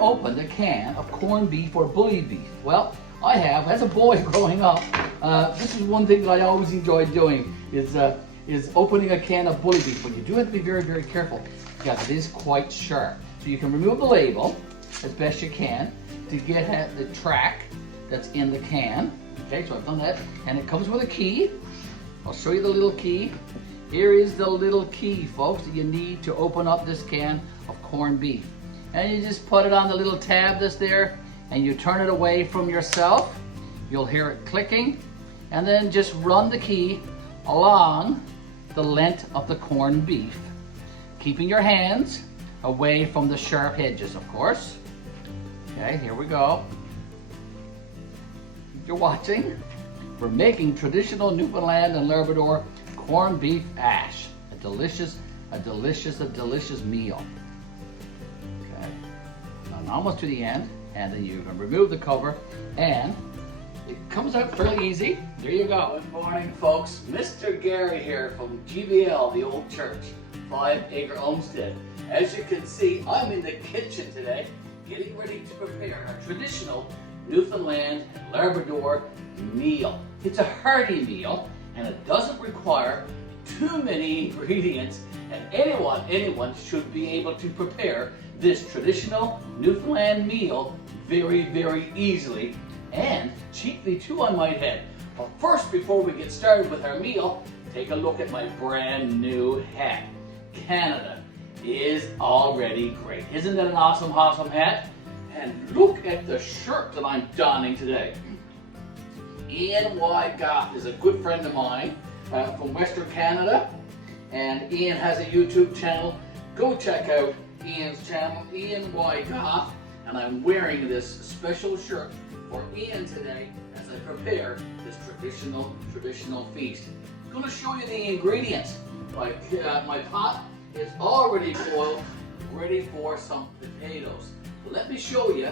opened a can of corned beef or bully beef? Well, I have. As a boy growing up, this is one thing that I always enjoyed doing is opening a can of bully beef. But you do have to be very, very careful because it is quite sharp. So you can remove the label as best you can to get at the track that's in the can. Okay, so I've done that. And it comes with a key. I'll show you the little key. Here is the little key, folks, that you need to open up this can of corned beef. And you just put it on the little tab that's there, and you turn it away from yourself. You'll hear it clicking, and then just run the key along the length of the corned beef, keeping your hands away from the sharp edges, of course. Okay, here we go. You're watching. We're making traditional Newfoundland and Labrador corned beef ash. A delicious meal. Okay, I'm almost to the end, and then you can remove the cover, and it comes out fairly easy. There you go. Good morning, folks. Mr. Garry here from GBL, the old church, 5-acre homestead. As you can see, I'm in the kitchen today, getting ready to prepare a traditional Newfoundland and Labrador meal. It's a hearty meal, and it doesn't require too many ingredients, and anyone should be able to prepare this traditional Newfoundland meal very, very easily, and cheaply too, I might add. But first, before we get started with our meal, take a look at my brand new hat. Canada is already great. Isn't it an awesome, awesome hat? And look at the shirt that I'm donning today. Ian Y. Goth is a good friend of mine from Western Canada, and Ian has a YouTube channel. Go check out Ian's channel, Ian Y. Goth, and I'm wearing this special shirt for Ian today as I prepare this traditional feast. I'm going to show you the ingredients. My pot is already boiled, ready for some potatoes. Let me show you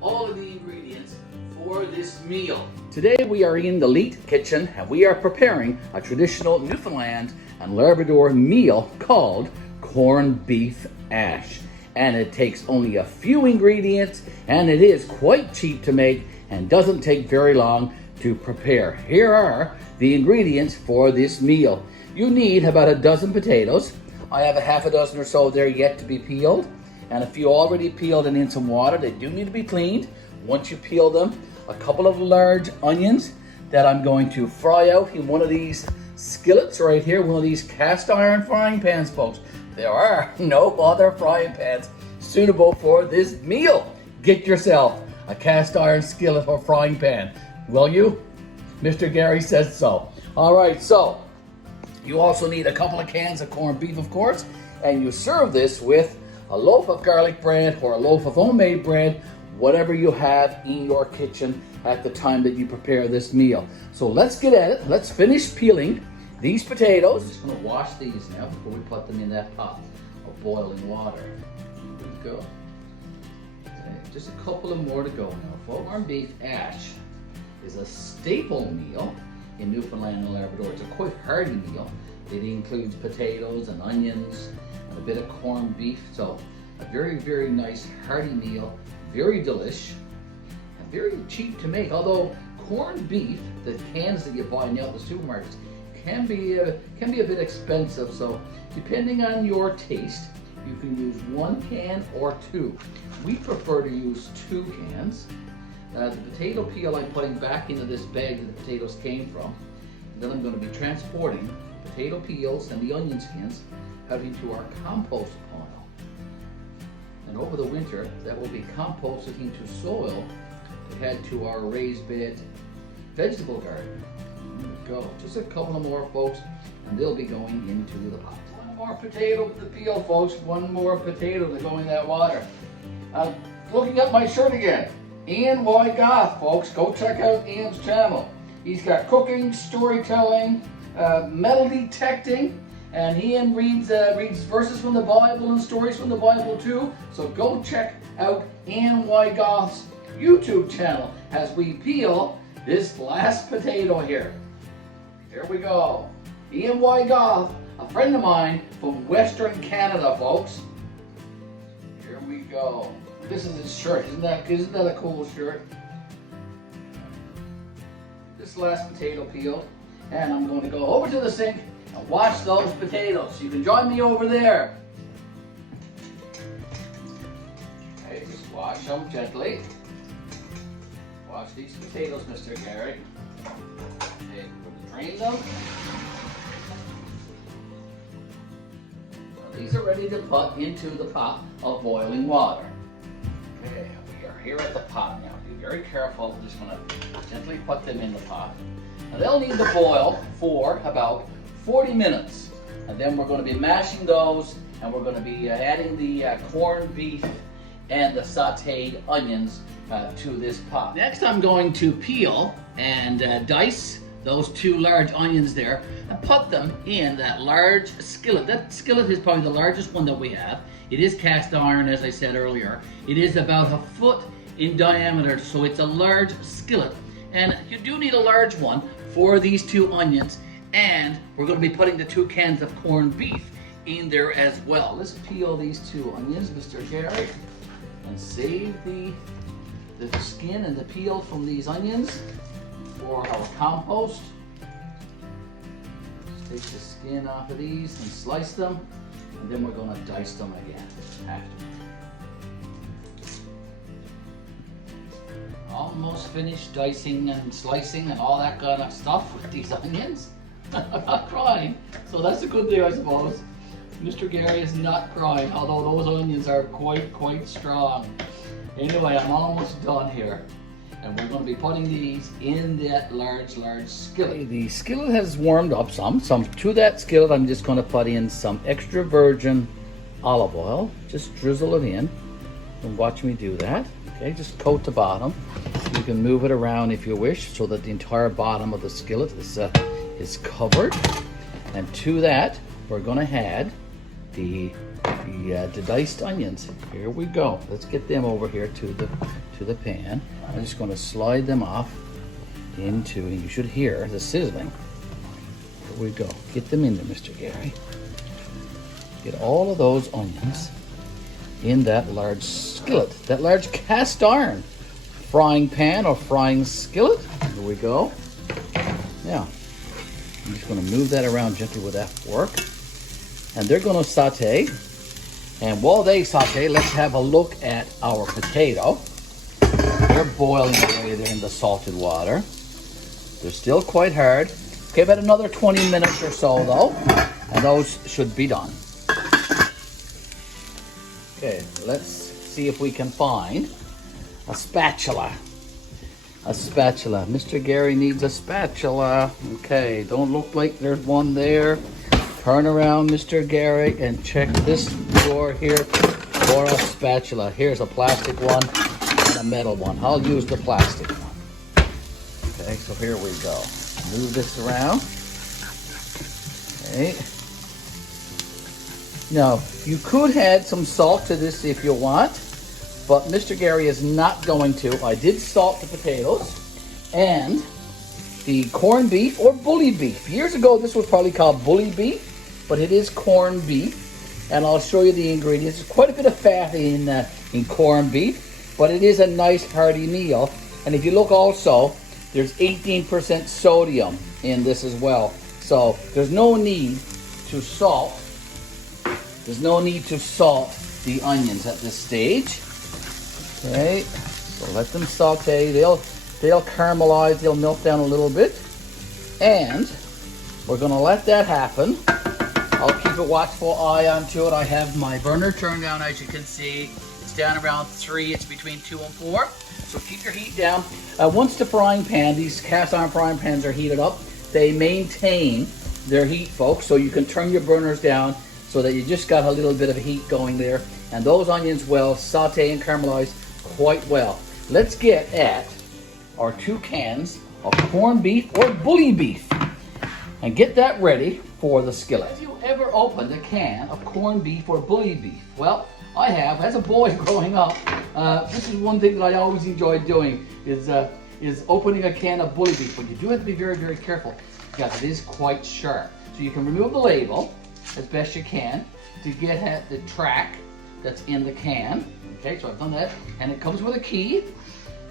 all of the ingredients for this meal. Today we are in the Leyte kitchen, and we are preparing a traditional Newfoundland and Labrador meal called corned beef ash. And it takes only a few ingredients, and it is quite cheap to make and doesn't take very long to prepare. Here are the ingredients for this meal. You need about a dozen potatoes. I have a half a dozen or so there yet to be peeled. And if you already peeled and in some water, they do need to be cleaned. Once you peel them, a couple of large onions that I'm going to fry out in one of these skillets right here, one of these cast iron frying pans, folks. There are no other frying pans suitable for this meal. Get yourself a cast iron skillet or frying pan, will you? Mr. Garry says so. All right, so you also need a couple of cans of corned beef, of course, and you serve this with a loaf of garlic bread or a loaf of homemade bread, whatever you have in your kitchen at the time that you prepare this meal. So let's get at it. Let's finish peeling these potatoes. I'm just going to wash these now before we put them in that pot of boiling water. Here we go. Okay, just a couple of more to go now. Corned beef ash is a staple meal in Newfoundland and Labrador. It's a quite hearty meal. It includes potatoes and onions and a bit of corned beef. So a very, very nice hearty meal, very delish, and very cheap to make. Although corned beef, the cans that you buy now at the supermarkets, can be a bit expensive. So depending on your taste, you can use 1 can or 2. We prefer to use 2 cans. The potato peel I'm putting back into this bag that the potatoes came from. And then I'm going to be transporting potato peels and the onion skins out into our compost pile. And over the winter, that will be composted into soil to head to our raised bed vegetable garden. There we go. Just a couple of more, folks, and they'll be going into the pot. One more potato to peel, folks. One more potato to go in that water. Looking at my shirt again. Ian Y. Goth, folks. Go check out Ian's channel. He's got cooking, storytelling, metal detecting, and Ian reads verses from the Bible and stories from the Bible too. So go check out Ian Y. Goth's YouTube channel as we peel this last potato here. Here we go. Ian Y. Goth, a friend of mine from Western Canada, folks. Here we go. This is his shirt. Isn't that a cool shirt? This last potato peeled, and I'm going to go over to the sink and wash those potatoes. You can join me over there. Okay, just wash them gently. Wash these potatoes, Mr. Garry. Okay, drain them. These are ready to put into the pot of boiling water. Okay, we are here at the pot now. Be very careful. I'm just going to gently put them in the pot. Now they'll need to boil for about 40 minutes. And then we're going to be mashing those, and we're going to be adding the corned beef and the sauteed onions to this pot. Next I'm going to peel and dice those 2 large onions there and put them in that large skillet. That skillet is probably the largest one that we have. It is cast iron, as I said earlier. It is about 1 foot in diameter, so it's a large skillet. And you do need a large one for these 2 onions. And we're going to be putting the 2 cans of corned beef in there as well. Let's peel these 2 onions, Mr. Garry, and save the skin and the peel from these onions for our compost. Just take the skin off of these and slice them, and then we're going to dice them again after. Almost finished dicing and slicing and all that kind of stuff with these onions. I'm not crying, so that's a good thing, I suppose. Mr. Garry is not crying, although those onions are quite strong. Anyway, I'm almost done here. And we're going to be putting these in that large skillet. The skillet has warmed up some. To that skillet, I'm just going to put in some extra virgin olive oil. Just drizzle it in and watch me do that. Okay, just coat the bottom. You can move it around if you wish so that the entire bottom of the skillet is covered. And to that, we're going to add the diced onions. Here we go. Let's get them over here to the pan. I'm just going to slide them off into, and you should hear the sizzling. Here we go. Get them in there, Mr. Garry. Get all of those onions in that large skillet, that large cast iron frying pan or frying skillet. Here we go. Now, I'm just going to move that around gently with that fork. And they're going to saute. And while they saute, let's have a look at our potato. They're boiling away there in the salted water. They're still quite hard. Okay, about another 20 minutes or so though, and those should be done. Okay, let's see if we can find a spatula. A spatula. Mr. Garry needs a spatula. Okay, don't look like there's one there. Turn around, Mr. Garry, and check this drawer here for a spatula. Here's a plastic one and a metal one. I'll use the plastic one. Okay, so here we go. Move this around. Okay. Now, you could add some salt to this if you want, but Mr. Garry is not going to. I did salt the potatoes and the corned beef or bully beef. Years ago, this was probably called bully beef, but it is corned beef, and I'll show you the ingredients. There's quite a bit of fat in corned beef, but it is a nice hearty meal. And if you look also, there's 18% sodium in this as well. So there's no need to salt. There's no need to salt the onions at this stage. Okay, so let them saute. They'll caramelize, they'll melt down a little bit. And we're gonna let that happen. I'll keep a watchful eye onto it. I have my burner turned down, as you can see. It's down around 3, it's between 2 and 4. So keep your heat down. Once the frying pan, these cast iron frying pans are heated up, they maintain their heat, folks, so you can turn your burners down so that you just got a little bit of heat going there. And those onions will saute and caramelize quite well. Let's get at our 2 cans of corned beef or bully beef and get that ready for the skillet. Have you ever opened a can of corned beef or bully beef? Well, I have. As a boy growing up, this is one thing that I always enjoyed doing is opening a can of bully beef. But you do have to be very, very careful because it is quite sharp. So you can remove the label as best you can to get at the track that's in the can. Okay, so I've done that, and it comes with a key.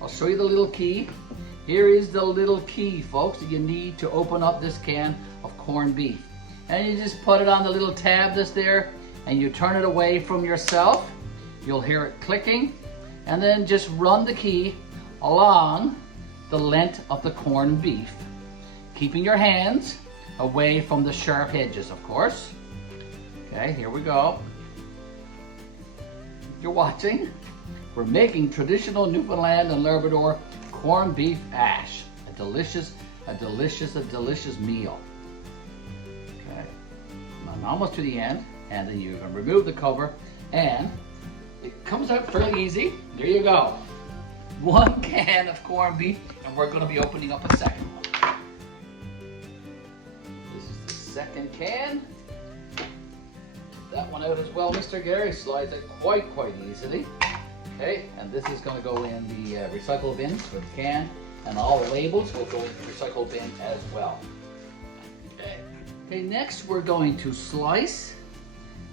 I'll show you the little key. Here is the little key, folks, that you need to open up this can of corned beef. And you just put it on the little tab that's there, and you turn it away from yourself. You'll hear it clicking, and then just run the key along the length of the corned beef, keeping your hands away from the sharp edges, of course. Okay, here we go. You're watching. We're making traditional Newfoundland and Labrador corned beef hash. A delicious meal. Okay, I'm almost to the end, and then you're gonna remove the cover, and it comes out fairly easy. There you go. One can of corned beef, and we're gonna be opening up a second one. This is the second can. That one out as well. Mr. Garry slides it quite easily. Okay, and this is going to go in the recycle bin for the can, and all the labels will go in the recycle bin as well. Okay. Okay, next we're going to slice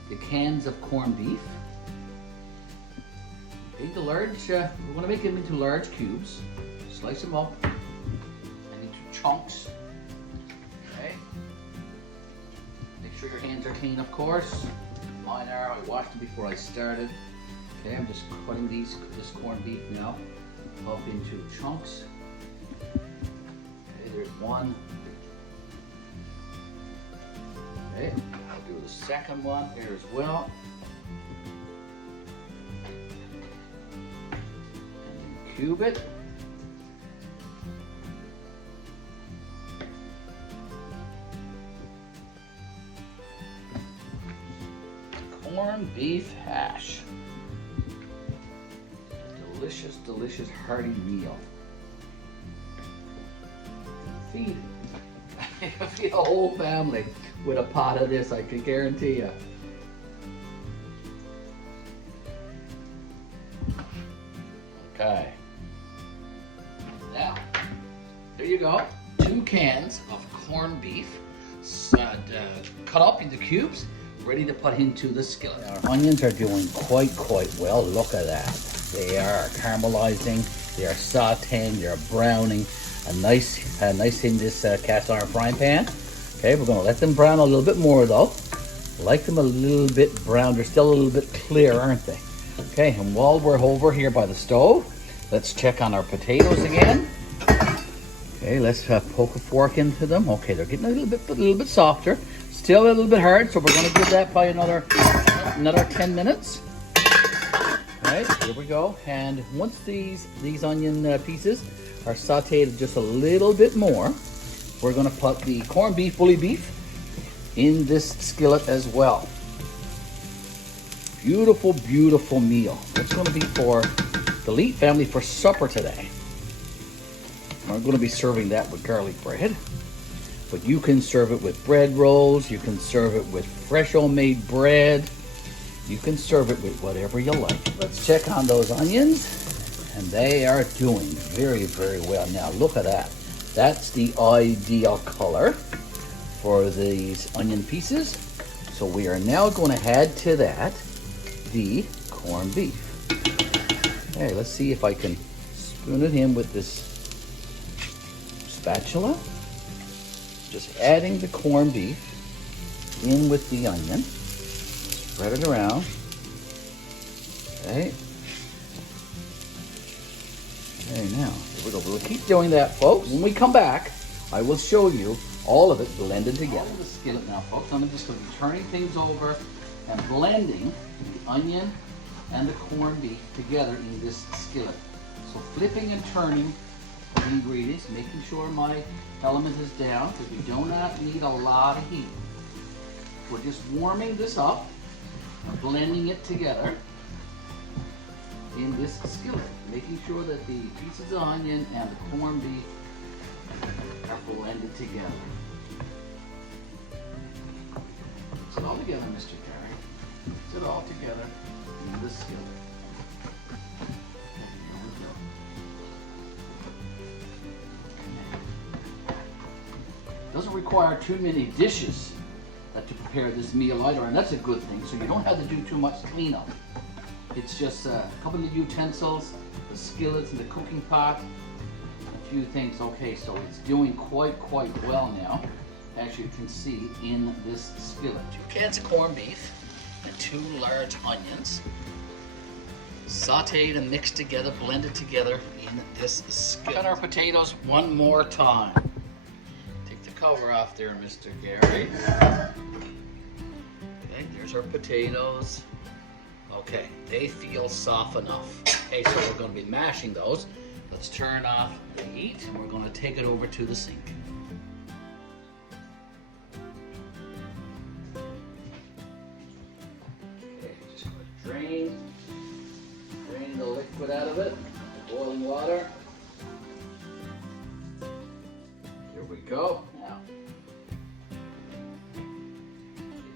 the cans of corned beef. Okay, the large, we're going to make them into large cubes. Slice them up and into chunks. Okay. Make sure your hands are clean, of course. Mine are. I washed them before I started. Okay, I'm just cutting this corned beef now up into chunks. Okay, there's one. Okay, I'll do the second one here as well. And then cube it. Corned beef hash. Delicious, hearty meal. Feed a whole family with a pot of this, I can guarantee you. Okay. Now, there you go. 2 cans of corned beef cut up into cubes, ready to put into the skillet. Our onions are doing quite well. Look at that. They are caramelizing, they are sauteing, they are browning. A nice in this cast iron frying pan. Okay, we're gonna let them brown a little bit more though. Like them a little bit brown. They're still a little bit clear, aren't they? Okay, and while we're over here by the stove, let's check on our potatoes again. Okay, let's poke a fork into them. Okay, they're getting a little bit softer. Still a little bit hard, so we're gonna give that by another 10 minutes. Right, here we go. And once these onion pieces are sauteed just a little bit more, we're going to put the corned beef, bully beef in this skillet as well. Beautiful meal. It's going to be for the Leyte family for supper today. We're going to be serving that with garlic bread, but you can serve it with bread rolls. You can serve it with fresh homemade bread. You can serve it with whatever you like. Let's check on those onions, and they are doing very well. Now look at that. That's the ideal color for these onion pieces. So we are now going to add to that the corned beef. Okay, let's see if I can spoon it in with this spatula. Just adding the corned beef in with the onion. Spread it around. Okay. Okay, now, here we go. We'll keep doing that, folks. When we come back, I will show you all of it blended together. The skillet now, folks. I'm just going to be turning things over and blending the onion and the corned beef together in this skillet. So flipping and turning the ingredients, making sure my element is down, because we do not need a lot of heat. We're just warming this up, blending it together in this skillet, making sure that the pieces of onion and the corned beef are blended together. Mix it all together, Mr. Garry. Mix it all together in this skillet. Doesn't require too many dishes to prepare this meal either, and that's a good thing, so you don't have to do too much cleanup. It's just a couple of utensils, the skillets and the cooking pot, a few things. Okay, so it's doing quite well now, as you can see in this skillet. 2 cans of corned beef and 2 large onions, sauteed and mixed together, blended together in this skillet. Cut our potatoes one more time. Take the cover off there, Mr. Garry. Okay, there's our potatoes. Okay, they feel soft enough. Okay, so we're going to be mashing those. Let's turn off the heat and we're going to take it over to the sink. Okay, just going to drain the liquid out of it, the boiling water. Here we go. Now,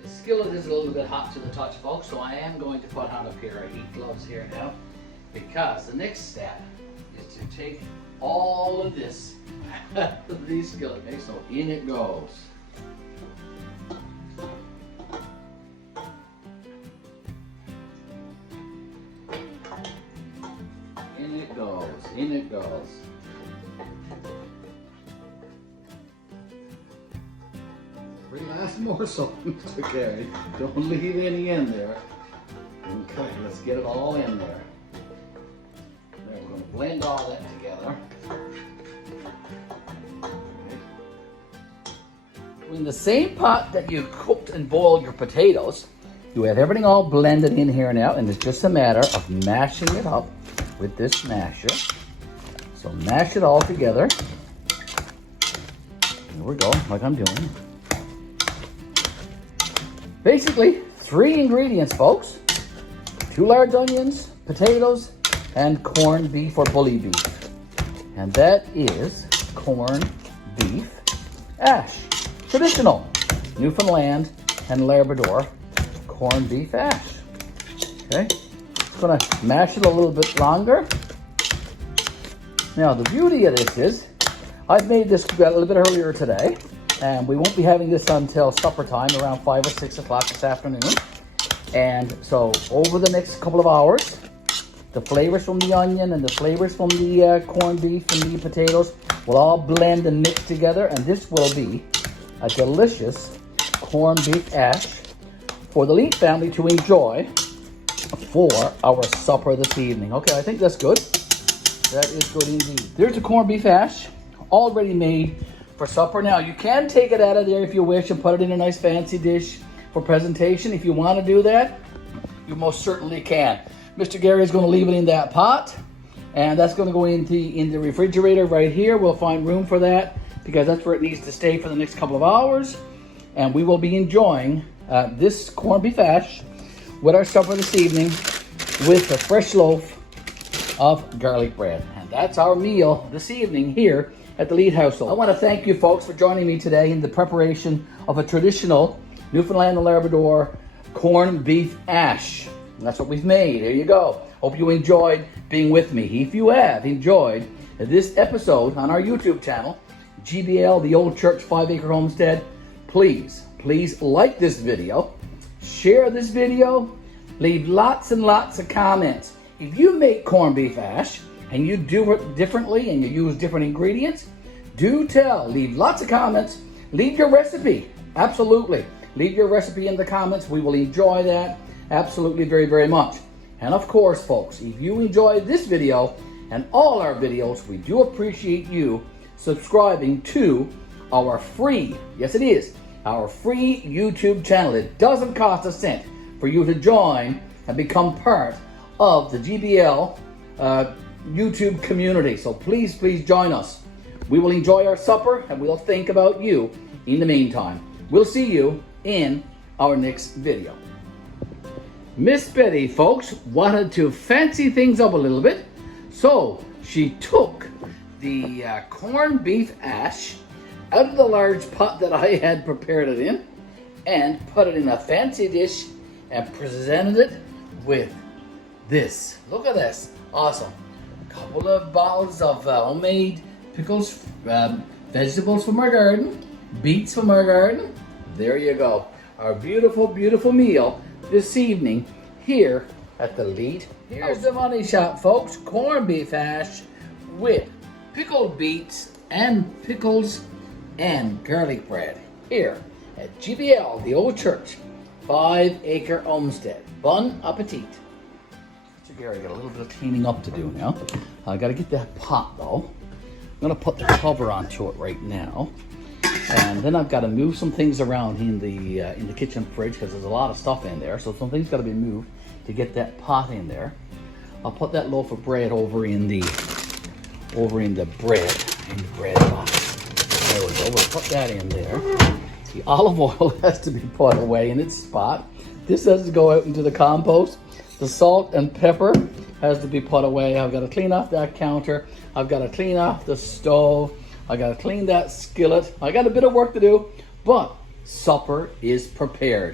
the skillet is a little bit hot to the touch, folks, so I am going to put on a pair of heat gloves here now, because the next step is to take all of this out of the skillet. Okay, so in it goes. In it goes, in it goes. Every last morsel, Mr. Garry. Don't leave any in there. Okay, let's get it all in there. There, we're going to blend all that together. In the same pot that you cooked and boiled your potatoes, you have everything all blended in here now, and it's just a matter of mashing it up with this masher. So mash it all together. Here we go, like I'm doing. Basically, 3 ingredients, folks. 2 large onions, potatoes, and corned beef or bully beef. And that is corned beef ash. Traditional Newfoundland and Labrador corned beef ash. Okay, just gonna mash it a little bit longer. Now the beauty of this is, I've made this a little bit earlier today, and we won't be having this until supper time around 5 or 6 o'clock this afternoon. And so over the next couple of hours, the flavors from the onion and the flavors from the corned beef and the potatoes will all blend and mix together, and this will be a delicious corned beef ash for the Leyte family to enjoy for our supper this evening. Okay, I think that's good. That is good indeed. There's the corned beef ash already made for supper. Now, you can take it out of there if you wish and put it in a nice fancy dish for presentation. If you want to do that, you most certainly can. Mr. Garry is going to leave it in that pot, and that's going to go in the refrigerator right here. We'll find room for that because that's where it needs to stay for the next couple of hours. And we will be enjoying this corned beef ash with our supper this evening with a fresh loaf of garlic bread. And that's our meal this evening here at the Leyte household. I want to thank you folks for joining me today in the preparation of a traditional Newfoundland and Labrador corned beef ash. And that's what we've made. There you go. Hope you enjoyed being with me. If you have enjoyed this episode on our YouTube channel, GBL, the Old Church 5-Acre Homestead, please like this video, share this video, leave lots and lots of comments. If you make corned beef ash and you do it differently and you use different ingredients, do tell. Leave lots of comments. Leave your recipe. Absolutely. Leave your recipe in the comments. We will enjoy that absolutely very, very much. And of course, folks, if you enjoyed this video and all our videos, we do appreciate you subscribing to our free, yes it is, our free YouTube channel. It doesn't cost a cent for you to join and become part of the GBL YouTube community. So please join us. We will enjoy our supper and we'll think about you in the meantime. We'll see you in our next video. Miss Betty, folks, wanted to fancy things up a little bit, so she took the corned beef ash out of the large pot that I had prepared it in and put it in a fancy dish and presented it with this. Look at this. Awesome. A couple of bottles of homemade pickles, vegetables from our garden, beets from our garden. There you go. Our beautiful, beautiful meal this evening here at the Leyte. Here's the money shot, folks. Corned beef hash with pickled beets and pickles and garlic bread. Here at GBL, the old church, 5 Acre Homestead. Bon appetit. Mr. Garry, got a little bit of cleaning up to do now. I gotta get that pot though. I'm gonna put the cover onto it right now. And then I've got to move some things around in the kitchen fridge because there's a lot of stuff in there. So some things got to be moved to get that pot in there. I'll put that loaf of bread over in the bread box. There we go. We'll put that in there. The olive oil has to be put away in its spot. This has to go out into the compost. The salt and pepper has to be put away. I've got to clean off that counter. I've got to clean off the stove. I gotta clean that skillet. I got a bit of work to do, but supper is prepared.